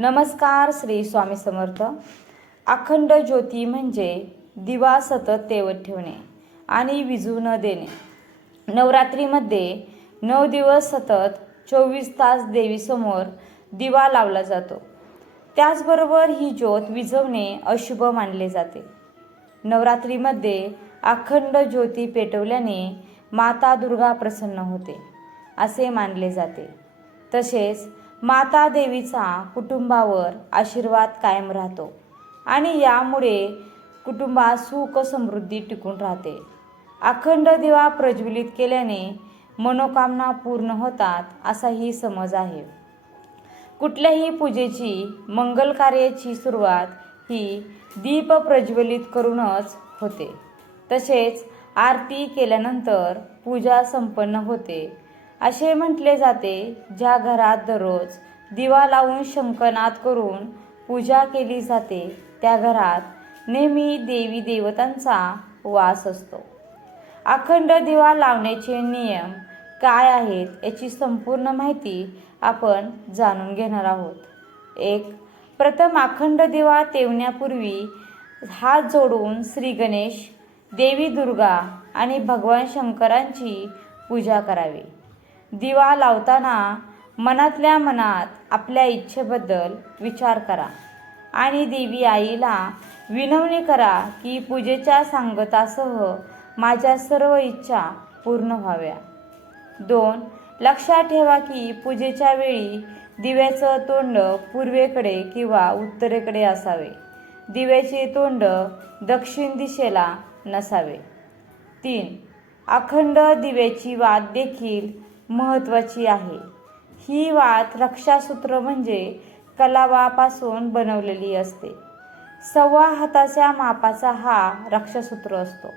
नमस्कार. श्री स्वामी समर्थ. अखंड ज्योती म्हणजे दिवा सतत तेवत ठेवणे आणि विझू न देणे. नवरात्रीमध्ये 9 दिवस सतत 24 तास देवीसमोर दिवा लावला जातो. त्याचबरोबर ही ज्योत विझवणे अशुभ मानले जाते. नवरात्रीमध्ये अखंड ज्योती पेटवल्याने माता दुर्गा प्रसन्न होते असे मानले जाते. तसेच माता देवीचा कुटुंबावर आशीर्वाद कायम राहतो आणि यामुळे कुटुंबात सुख समृद्धी टिकून राहते. अखंड दिवा प्रज्वलित केल्याने मनोकामना पूर्ण होतात असाही समज आहे. कुठल्याही पूजेची मंगल कार्याची सुरुवात ही दीप प्रज्वलित करूनच होते. तसेच आरती केल्यानंतर पूजा संपन्न होते असे म्हटले जाते. ज्या घरात दररोज दिवा लावून शंखनाद करून पूजा केली जाते त्या घरात नेहमी देवी देवतांचा वास असतो. अखंड दिवा लावण्याचे नियम काय आहेत याची संपूर्ण माहिती आपण जाणून घेणार आहोत. 1. प्रथम अखंड दिवा तेवण्यापूर्वी हात जोडून श्री गणेश, देवी दुर्गा आणि भगवान शंकरांची पूजा करावी. दिवा लावताना मनातल्या मनात आपल्या इच्छेबद्दल विचार करा आणि देवी आईला विनवणी करा की पूजेच्या सांगतासह माझ्या सर्व इच्छा पूर्ण व्हाव्या. 2. लक्षात ठेवा की पूजेच्या वेळी दिव्याचं तोंड पूर्वेकडे किंवा उत्तरेकडे असावे. दिव्याचे तोंड दक्षिण दिशेला नसावे. 3. अखंड दिव्याची वात देखील महत्त्वाची आहे. ही वात रक्षासूत्र म्हणजे कलावापासून बनवलेली असते. 1.25 हाताच्या मापाचा हा रक्षासूत्र असतो.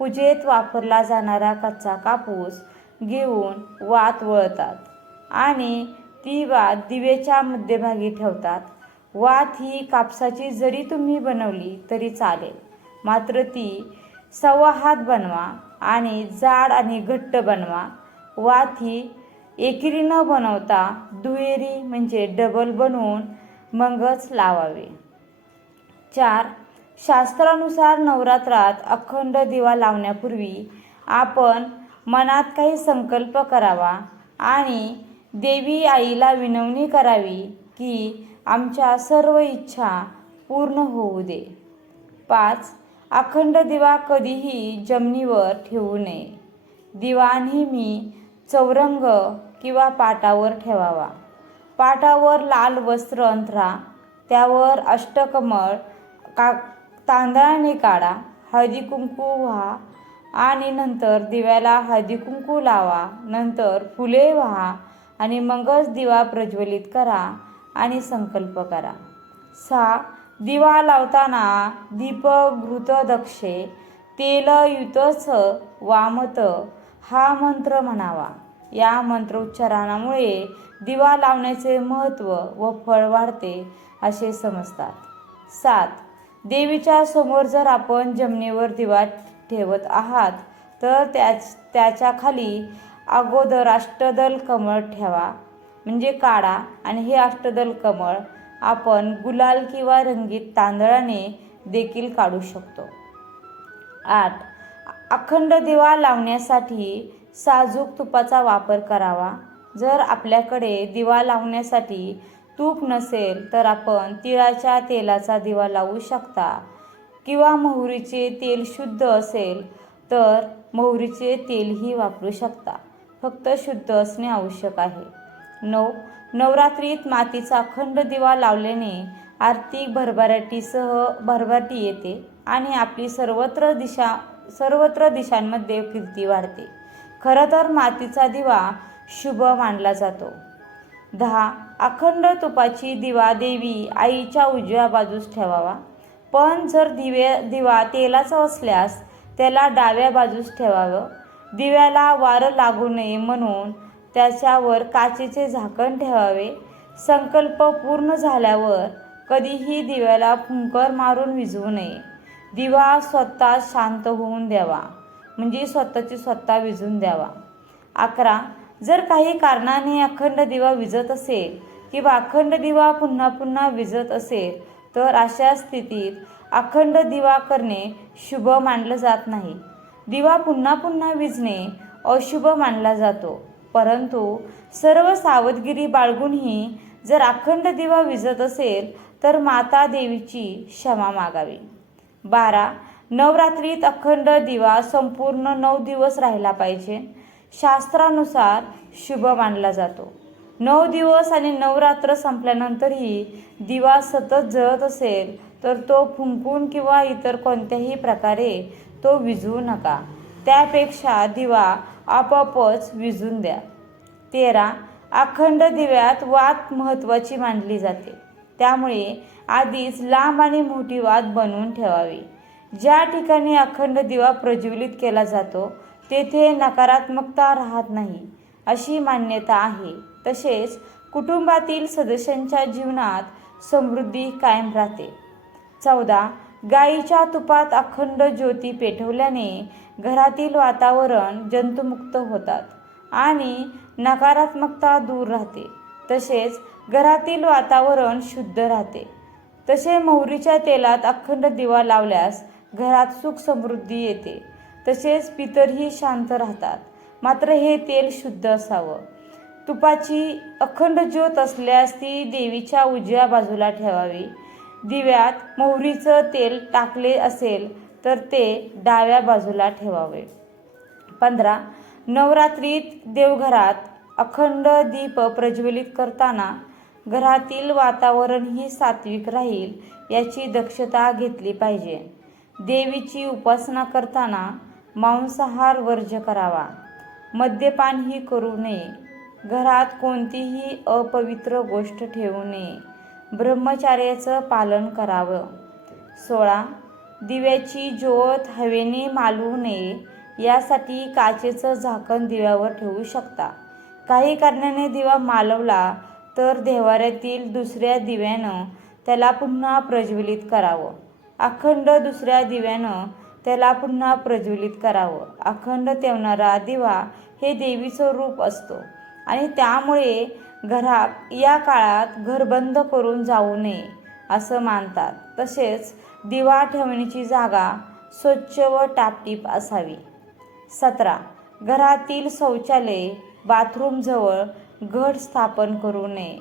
पूजेत वापरला जाणारा कच्चा कापूस घेऊन वात वळतात आणि ती वात दिव्याच्या मध्यभागी ठेवतात. वात ही कापसाची जरी तुम्ही बनवली तरी चालेल, मात्र ती 1.25 हात बनवा आणि जाड आणि घट्ट बनवा. वात ही एकेरी न बनवता दुहेरी म्हणजे डबल बनवून मगच लावावे. 4. शास्त्रानुसार नवरात्रात अखंड दिवा लावण्यापूर्वी आपण मनात काही संकल्प करावा आणि देवी आईला विनवणी करावी की आमच्या सर्व इच्छा पूर्ण होऊ दे. 5. अखंड दिवा कधीही जमिनीवर ठेवू नये. दिवा नेहमी चौरंग किंवा पाटावर ठेवावा. पाटावर लाल वस्त्र अंथरा, त्यावर अष्टकमळ तांदळाने काढा, हळदी कुंकू व्हा आणि नंतर दिव्याला हळदी कुंकू लावा. नंतर फुले व्हा आणि मगच दिवा प्रज्वलित करा आणि संकल्प करा. 6. दिवा लावताना दीप घृत दक्षे तेल युतच वामत हा मंत्र म्हणावा. या मंत्रोच्चारणामुळे दिवा लावण्याचे महत्त्व व फळ वाढते असे समजतात. 7. देवीच्या समोर जर आपण जमिनीवर दिवा ठेवत आहात तर त्याच्या खाली अगोदर अष्टदल कमळ ठेवा म्हणजे काढा आणि हे अष्टदल कमळ आपण गुलाल किंवा रंगीत तांदळाने देखील काढू शकतो. 8. अखंड दिवा लावण्यासाठी साजूक तुपाचा वापर करावा. जर आपल्याकडे दिवा लावण्यासाठी तूप नसेल तर आपण तिळाच्या तेलाचा दिवा लावू शकता किंवा मोहरीचे तेल शुद्ध असेल तर मोहरीचे तेलही वापरू शकता. फक्त शुद्ध असणे आवश्यक आहे. 9. नवरात्रीत मातीचा अखंड दिवा लावल्याने आर्थिक भरभराटी येते आणि आपली सर्वत्र दिशांमध्ये कीर्ती वाढते. खरं तर मातीचा दिवा शुभ मानला जातो. 10. अखंड तुपाची दिवा देवी आईच्या उजव्या बाजूस ठेवावा. पण जर दिवा तेलाचा असल्यास त्याला डाव्या बाजूस ठेवावं. दिव्याला वारं लागू नये म्हणून त्याच्यावर काचेचे झाकण ठेवावे. संकल्प पूर्ण झाल्यावर कधीही दिव्याला फुंकर मारून विझवू नये. दिवा स्वतः शांत होऊन द्यावा म्हणजे स्वतःची स्वतः विझून द्यावा. 11. जर काही कारणाने अखंड दिवा विझत असेल किंवा अखंड दिवा पुन्हा पुन्हा विझत असेल तर अशा स्थितीत अखंड दिवा करणे शुभ मानलं जात नाही. दिवा पुन्हा पुन्हा विझणे अशुभ मानला जातो. परंतु सर्व सावधगिरी बाळगूनही जर अखंड दिवा विझत असेल तर माता देवीची क्षमा मागावी. 12. नवरात्रीत अखंड दिवा संपूर्ण 9 दिवस राहिला पाहिजे. शास्त्रानुसार शुभ मानला जातो. 9 दिवस आणि नवरात्र संपल्यानंतरही दिवा सतत जळत असेल तर तो फुंकून किंवा इतर कोणत्याही प्रकारे तो विझवू नका. त्यापेक्षा दिवा आपोआपच विझून द्या. 13. अखंड दिव्यात वात महत्त्वाची मानली जाते. त्यामुळे आधीच लांब आणि मोठी वात बनवून ठेवावी. ज्या ठिकाणी अखंड दिवा प्रज्वलित केला जातो तेथे नकारात्मकता राहत नाही अशी मान्यता आहे. तसेच कुटुंबातील सदस्यांच्या जीवनात समृद्धी कायम राहते. 14. गाईच्या तुपात अखंड ज्योती पेटवल्याने घरातील वातावरण जंतुमुक्त होतात आणि नकारात्मकता दूर राहते. तसेच घरातील वातावरण शुद्ध राहते. तसे मोहरीच्या तेलात अखंड दिवा लावल्यास घरात सुख समृद्धी येते. तसेच पितरही शांत राहतात. मात्र हे तेल शुद्ध असावं. तुपाची अखंड ज्योत असल्यास ती देवीच्या उजव्या बाजूला ठेवावी. दिव्यात मोहरीचं तेल टाकले असेल तर ते डाव्या बाजूला ठेवावे. 15. नवरात्रीत देवघरात अखंड दीप प्रज्वलित करताना घरातील वातावरणही सात्विक राहील याची दक्षता घेतली पाहिजे. देवीची उपासना करताना मांसाहार वर्ज्य करावा. मद्यपानही करू नये. घरात कोणतीही अपवित्र गोष्ट ठेवू नये. ब्रह्मचार्याचं पालन करावं. 16. दिव्याची ज्योत हवेने मालवू नये यासाठी काचेचं झाकण दिव्यावर ठेवू शकता. काही कारणाने दिवा मालवला तर देव्हाऱ्यातील दुसऱ्या दिव्यानं त्याला पुन्हा प्रज्वलित करावं. अखंड दुसऱ्या दिव्यानं त्याला पुन्हा प्रज्वलित करावं. अखंड तेवणारा दिवा हे देवीचं रूप असतो आणि त्यामुळे घरात या काळात घर बंद करून जाऊ नये असं मानतात. तसेच दिवा ठेवण्याची जागा स्वच्छ व टापटीप असावी. 17. घरातील शौचालय बाथरूमजवळ घट स्थापन करू नये.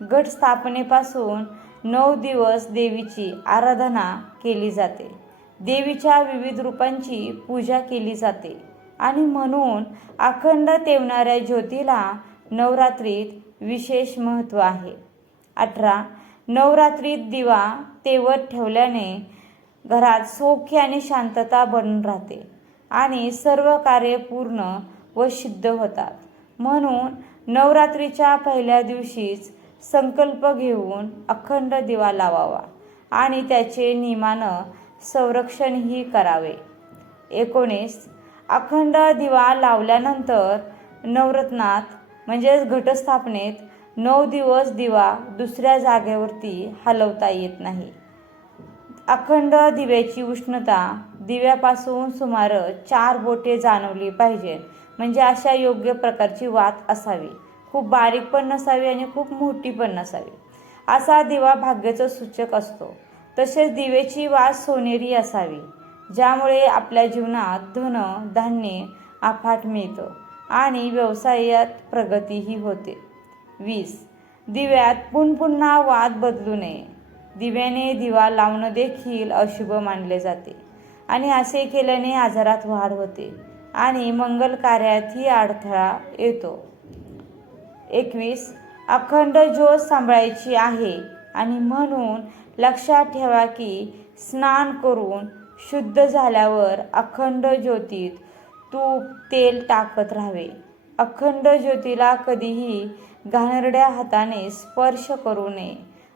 घट स्थापनेपासून 9 दिवस देवीची आराधना केली जाते. देवीच्या विविध रूपांची पूजा केली जाते आणि म्हणून अखंड तेवणाऱ्या ज्योतीला नवरात्रीत विशेष महत्त्व आहे. 18. नवरात्रीत दिवा तेवत ठेवल्याने घरात सौख्य आणि शांतता बनून राहते आणि सर्व कार्य पूर्ण व सिद्ध होतात. म्हणून नवरात्रीच्या पहिल्या दिवशीच संकल्प घेऊन अखंड दिवा लावावा आणि त्याचे नियमानं संरक्षणही करावे. 19. अखंड दिवा लावल्यानंतर नवरत्नात म्हणजेच घटस्थापनेत 9 दिवस दिवा दुसऱ्या जागेवरती हलवता येत नाही. अखंड दिव्याची उष्णता दिव्यापासून सुमारे 4 बोटे जाणवली पाहिजे. म्हणजे अशा योग्य प्रकारची वात असावी. खूप बारीक पण नसावी आणि खूप मोठी पण नसावी. असा दिवा भाग्याचं सूचक असतो. तसेच दिव्याची वात सोनेरी असावी ज्यामुळे आपल्या जीवनात धन धान्य अफाट मिळतं आणि व्यवसायात प्रगतीही होते. 20. दिव्यात पुन्हा वात बदलू नये. दिव्याने दिवा लावणं देखील अशुभ मानले जाते आणि असे केल्याने आजारात वाढ होते आणि मंगल कार्यातही अडथळा येतो. 21. अखंड ज्योत सांभाळायची आहे आणि म्हणून लक्षात ठेवा की स्नान करून शुद्ध झाल्यावर अखंड ज्योतीत तूप तेल टाकत राहावे. अखंड ज्योतीला कधीही घाणेरड्या हाताने स्पर्श करू नये.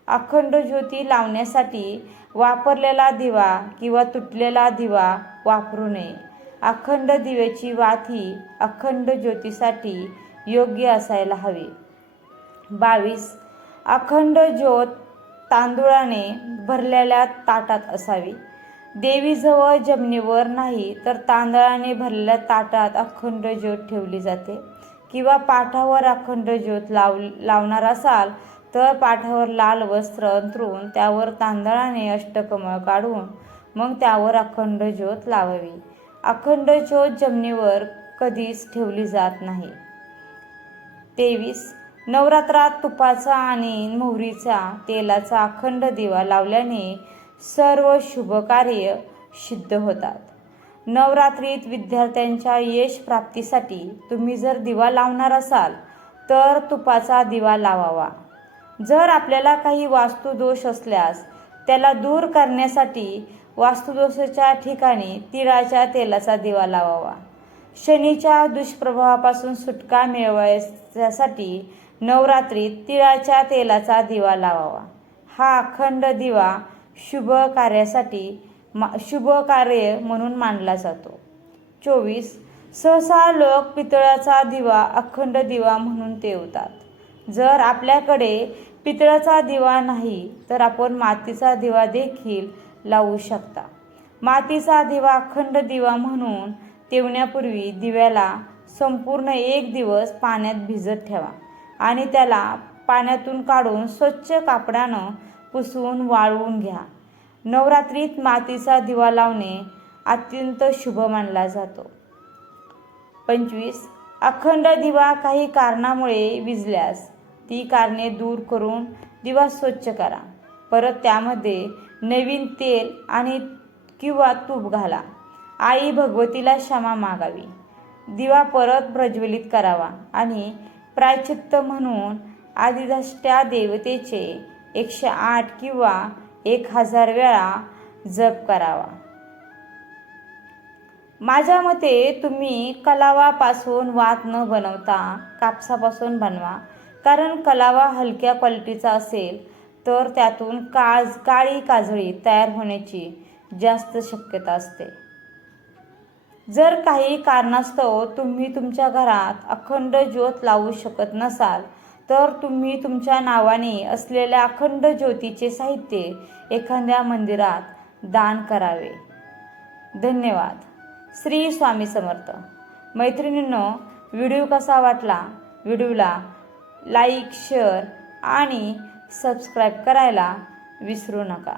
अखंड ज्योती लावण्यासाठी वापरलेला दिवा किंवा तुटलेला दिवा वापरू नये. अखंड दिव्याची वात ही अखंड ज्योतीसाठी योग्य असायला हवी. 22. अखंड ज्योत तांदूळाने भरलेल्या ताटात असावी. देवीजवळ जमिनीवर नाही तर तांदळाने भरलेल्या ताटात अखंड ज्योत ठेवली जाते. किंवा पाटावर अखंड ज्योत लावणार असाल तर पाठावर लाल वस्त्र अंथरून त्यावर तांदळाने अष्टकमळ काढून मग त्यावर अखंड ज्योत लावावी. अखंड ज्योत जमिनीवर कधीच ठेवली जात नाही. 23. नवरात्रात तुपाचा आणि मोहरीचा तेलाचा अखंड दिवा लावल्याने सर्व शुभ कार्य सिद्ध होतात. नवरात्रीत विद्यार्थ्यांच्या यश प्राप्तीसाठी तुम्ही जर दिवा लावणार असाल तर तुपाचा दिवा लावावा. जर आपल्याला काही वास्तुदोष असल्यास त्याला दूर करण्यासाठी वास्तुदोषाच्या ठिकाणी तिळाच्या तेलाचा दिवा लावावा. शनीच्या दुष्प्रभावापासून सुटका मिळवण्यासाठी नवरात्रीत तिळाच्या तेलाचा दिवा लावावा. हा अखंड दिवा शुभ कार्य म्हणून मानला जातो. 24. सहसा लोक पितळाचा दिवा अखंड दिवा म्हणून तेवतात. जर आपल्याकडे पितळाचा दिवा नाही तर आपण मातीचा दिवा देखील लावू शकता. मातीचा दिवा अखंड दिवा म्हणून तेवण्यापूर्वी दिव्याला संपूर्ण 1 दिवस पाण्यात भिजत ठेवा आणि त्याला पाण्यातून काढून स्वच्छ कापडानं पुसून वाळवून घ्या. नवरात्रीत मातीचा दिवा लावणे अत्यंत शुभ मानला जातो. 25. अखंड दिवा काही कारणामुळे विझल्यास ती कारणे दूर करून दिवा स्वच्छ करा. परत त्यामध्ये नवीन तेल आणि किंवा तूप घाला. आई भगवतीला क्षमा मागावी. दिवा परत प्रज्वलित करावा आणि प्रायश्चित्त म्हणून आदिद्रष्टा देवतेचे 108 किंवा 1000 वेळा जप करावा. माझ्या मते तुम्ही कलावापासून वात न बनवता कापसापासून बनवा. कारण कलावा हलक्या क्वालिटीचा असेल तर त्यातून काळी काजळी तयार होण्याची जास्त शक्यता असते. जर काही कारणास्तव तुम्ही तुमच्या घरात अखंड ज्योत लावू शकत नसाल तर तुम्ही तुमच्या नावाने असलेल्या अखंड ज्योतीचे साहित्य एखाद्या मंदिरात दान करावे. धन्यवाद. श्री स्वामी समर्थ. मैत्रिणींनो, व्हिडिओ कसा वाटला? व्हिडिओला लाईक, शेअर आणि सबस्क्राईब करायला विसरू नका.